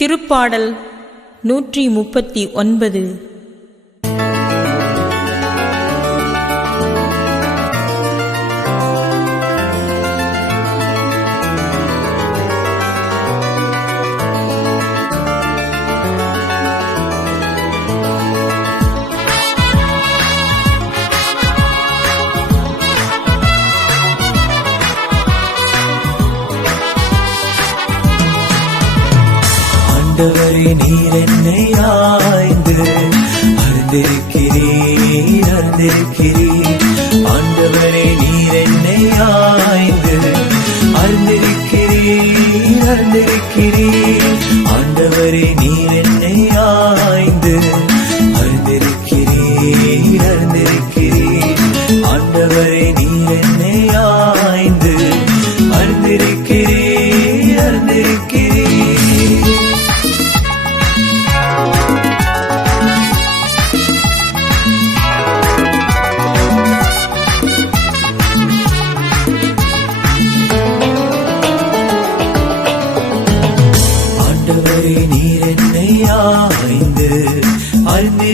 திருப்பாடல் நூற்றி முப்பத்தி ஒன்பது. ஆண்டவரே நீர் என்னை ஆய்ந்து அறிந்திருக்கிறீர் அறிந்திருக்கிறீர். ஆண்டவரே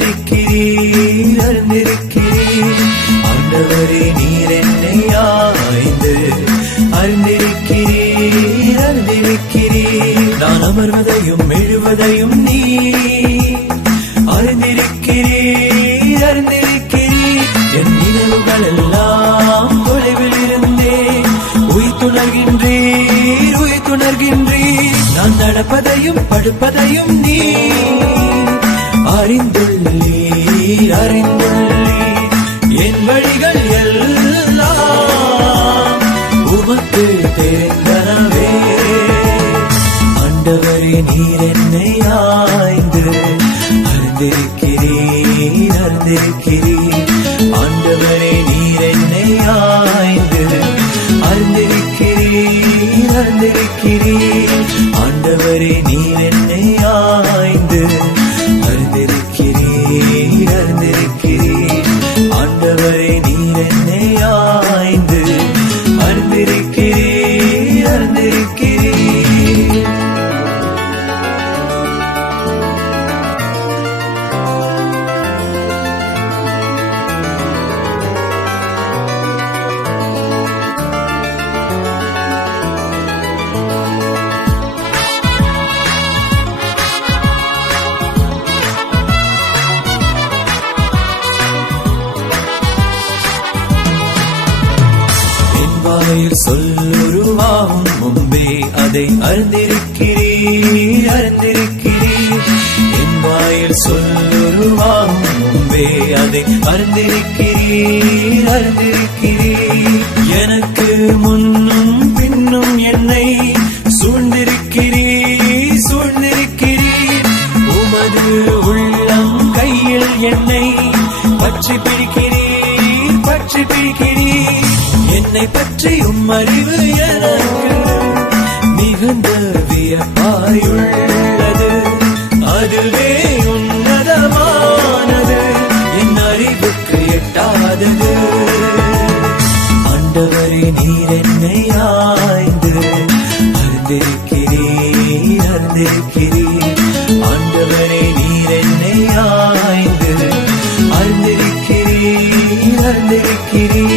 அறிந்திருக்கிறீர் அறிந்திருக்கிறீர் ஆண்டவரே நீர் என்னை ஆய்ந்து அறிந்திருக்கிறீர் அறிந்திருக்கிறீர். நான் அமர்வதையும் எழுவதையும் நீ அறிந்திருக்கிறீர் அறிந்திருக்கிறீர். என் நினைவுகள் எல்லாம் தொலைவில் இருந்தே உயிர்த்துணர்கின்றீர் உயிர்த்துணர்கின்றீர் நான் நடப்பதையும் படுப்பதையும் நீ அறிந்துள்ளீர் அறிந்துள்ளீர். என் வழிகள் எல்லாம் உமக்கு தெரிந்தனவே. ஆண்டவரே நீர் என்னை ஆய்ந்து அறிந்திருக்கிறீர் அறிந்திருக்கிறீர். ஆண்டவரே நீர் என்னை ஆய்ந்து அறிந்திருக்கிறீர் அறிந்திருக்கிறீர். ஆண்டவரே நீர் ஆண்டவரே என் வாயில் சொல்லுருவாகும் முன்பே அதை அறிந்திருக்கிறீர் அறிந்திருக்கிறீர். என் வாயில் சொல்லுருவாகும் முன்பே அதை அறிந்திருக்கிறீர் அறிந்திருக்கிறீர். எனக்கு முன்னும் பின்னும் என்னை சூழ்ந்திருக்கிறீர் சூழ்ந்திருக்கிறீர். உமது உள்ளம் கையில் என்னை பற்றி பிடிக்கிறீர். என்னை பற்றி உம் அறிவு எனக்கு மிகுந்த வியப்பாயுள்ளது. அதுவே உன்னதமானது. என் அறிவுக்கு எட்டாதது. ஆண்டவரே நீர் என்னை ஆய்ந்து அறிந்திருக்கிறீர் அறிந்திருக்கிறீர் ஆண்டவரே நீர் என்னை ஆய்ந்து அறிந்திருக்கிறீர் அறிந்திருக்கிறீர்